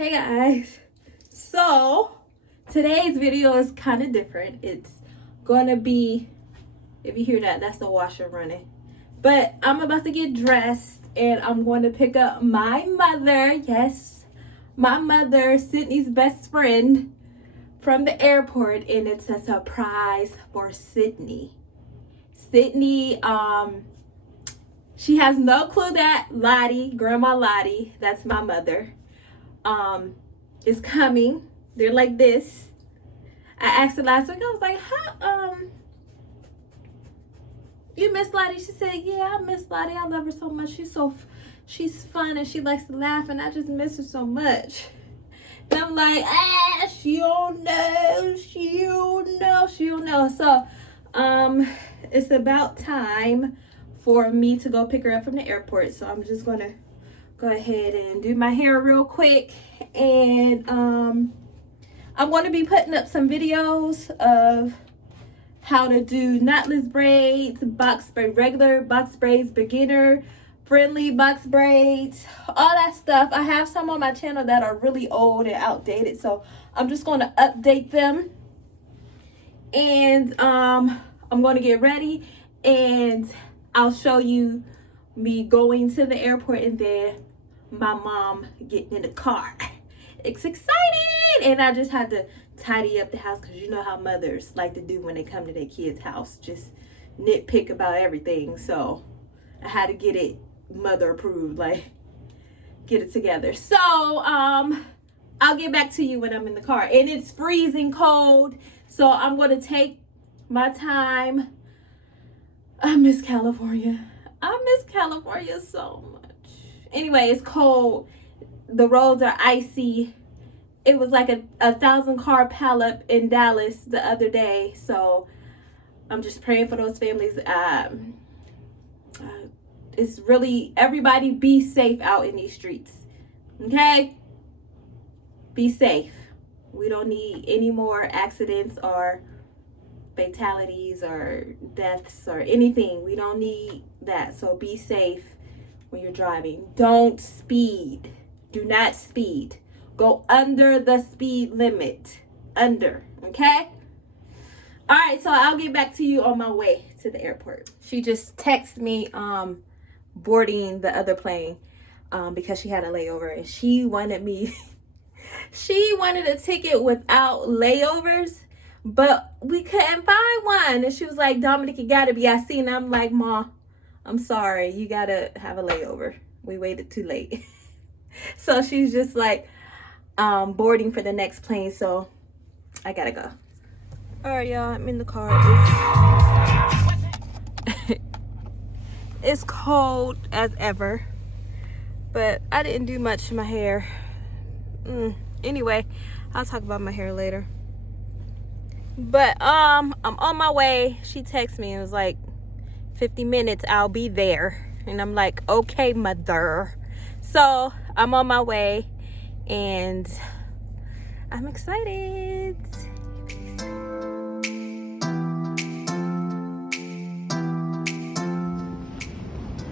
Hey guys, so today's video is kind of different. It's gonna be, if you hear that, that's the washer running. But I'm about to get dressed and I'm going to pick up my mother. Yes, my mother, Sydney's best friend, from the airport, and it's a surprise for Sydney. Sydney, she has no clue that Lottie, Grandma Lottie, that's my mother, is coming. They're like this. I asked her last week, I was like, how, you miss Lottie? She said, yeah, I miss Lottie. I love her so much. She's fun and she likes to laugh and I just miss her so much. And I'm like, she don't know. So, it's about time for me to go pick her up from the airport. So I'm just gonna go ahead and do my hair real quick. And I'm going to be putting up some videos of how to do knotless braids, box braid, regular box braids, beginner friendly box braids, all that stuff. I have some on my channel that are really old and outdated, so I'm just going to update them. And I'm going to get ready and I'll show you me going to the airport and then my mom getting in the car. It's exciting. And I just had to tidy up the house because you know how mothers like to do when they come to their kids' house, just nitpick about everything. So I had to get it mother approved, like get it together. So I'll get back to you when I'm in the car. And it's freezing cold, so I'm going to take my time. I miss California. I miss California so much. Anyway, it's cold. The roads are icy. It was like a 1,000-car pileup in Dallas the other day. So I'm just praying for those families. It's really, everybody be safe out in these streets. Okay? Be safe. We don't need any more accidents or fatalities or deaths or anything. We don't need that. So be safe when you're driving. Don't speed. Do not speed. Go under the speed limit. Under. Okay? All right, so I'll get back to you on my way to the airport. She just texted me boarding the other plane because she had a layover, and she wanted me she wanted a ticket without layovers, but we couldn't find one. And she was like, Dominic, it gotta be. I seen it. I'm like, Ma, I'm sorry, you gotta have a layover. We waited too late. So she's just like boarding for the next plane, so I gotta go. All right, y'all, I'm in the car. It's cold as ever, but I didn't do much to my hair. Anyway, I'll talk about my hair later. But I'm on my way. She texted me and was like, 50 minutes, I'll be there. And I'm like, okay, mother. So I'm on my way and I'm excited.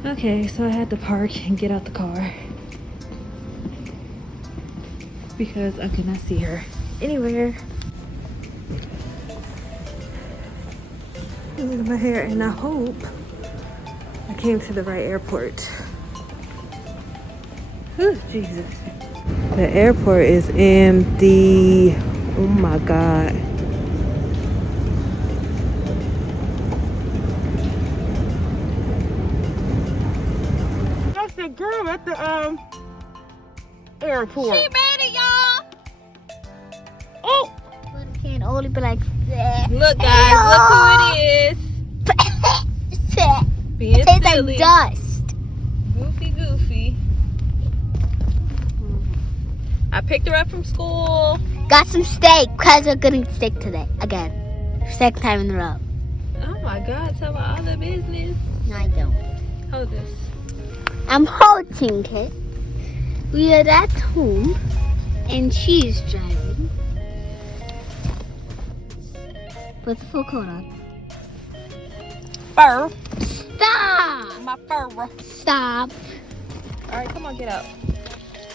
Okay, so I had to park and get out the car because I could not see her anywhere. Look at my hair, and I hope I came to the right airport. Whew, Jesus. The airport is empty. Oh my God. That's the girl at the airport. She made it, y'all. Oh! But it can only be like that. Look, guys, look who it is. Being It tastes silly. like dust. Goofy. I picked her up from school. Got some steak because we're getting steak today. Again. Second time in a row. Oh my God, tell her all the business. No, I don't. Hold this. I'm holding it. We are at home and she's driving with a full coat on. Fur. Stop! My fur. Stop. All right, come on, get out.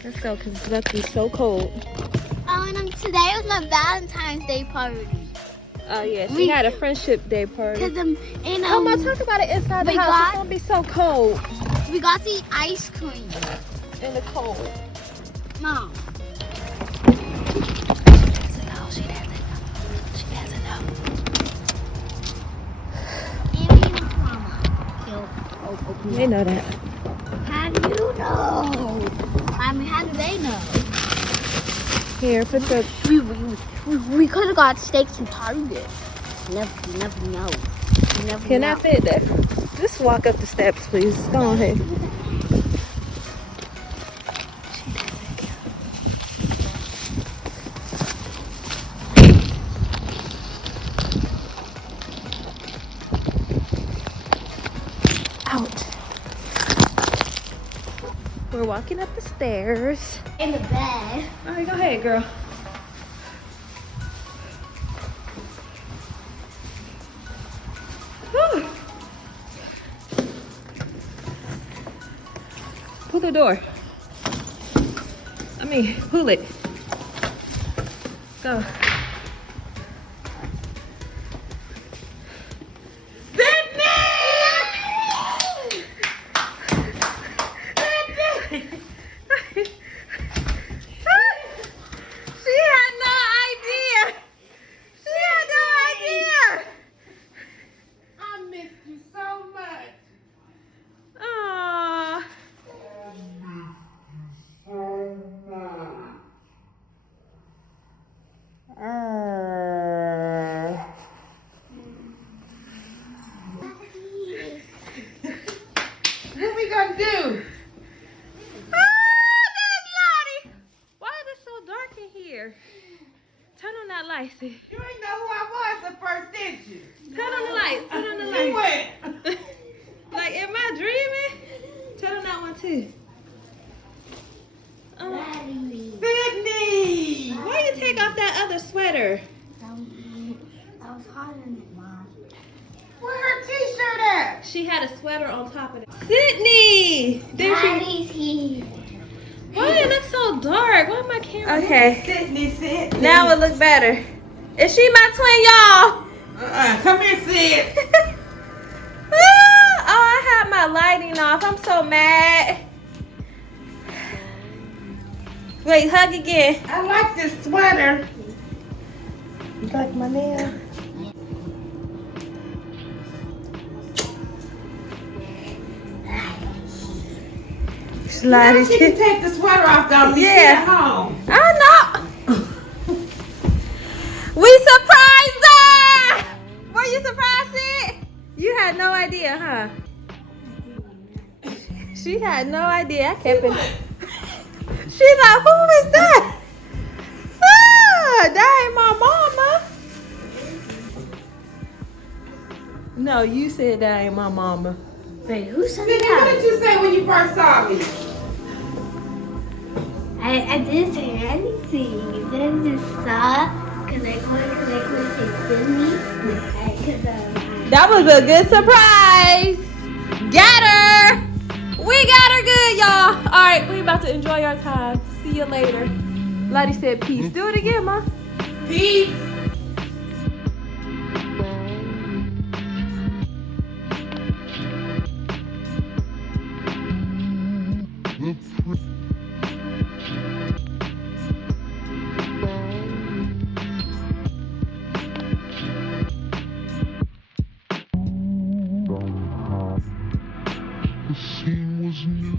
Let's go, because it's about to be so cold. Oh, and today was my Valentine's Day party. Oh, yeah. She had a friendship day party. Cause Come on, talk about it inside the house. It's going to be so cold. We got to eat ice cream. In the cold. Mom. She doesn't know. They know that. How do you know? I mean, how do they know? Here, put the... We could have got steaks from Target. You never know. Can I fit that? Just walk up the steps, please. Go ahead. Out. We're walking up the stairs. In the bed. All right, go ahead, girl. Whew. Pull the door. Pull it. Go. What we gonna do? There's Lottie. Why is it so dark in here? Turn on that light, see. You ain't know who I was at first, did you? Turn on the light. Turn on the light. You went. Like, am I dreaming? Turn on that one too. Sydney! Why you take off that other sweater? That was hot in it, Mom. Where her t-shirt at? She had a sweater on top of it. Sydney! Daddy's here. Why it look so dark? Why my camera? Okay. Sydney. Now it look better. Is she my twin, y'all? Come here, Sid. Oh, I had my lighting off. I'm so mad. Wait, hug again. I like this sweater. You like my nail? Lottie. She can take the sweater off though. Yeah. At home. I know. We surprised her. Were you surprised, Sid? You had no idea, huh? She had no idea. I kept it. She's like, who is that? Ah, that ain't my mama. No, you said that ain't my mama. Wait, who said Sydney, what did you say when you first saw me? I didn't say anything. Then just saw, because I couldn't say Disney. That was a good surprise. Got her. We got her good, y'all. All right, we about to enjoy our time. See you later. Lottie said peace. Do it again, Ma. Peace. The scene was new.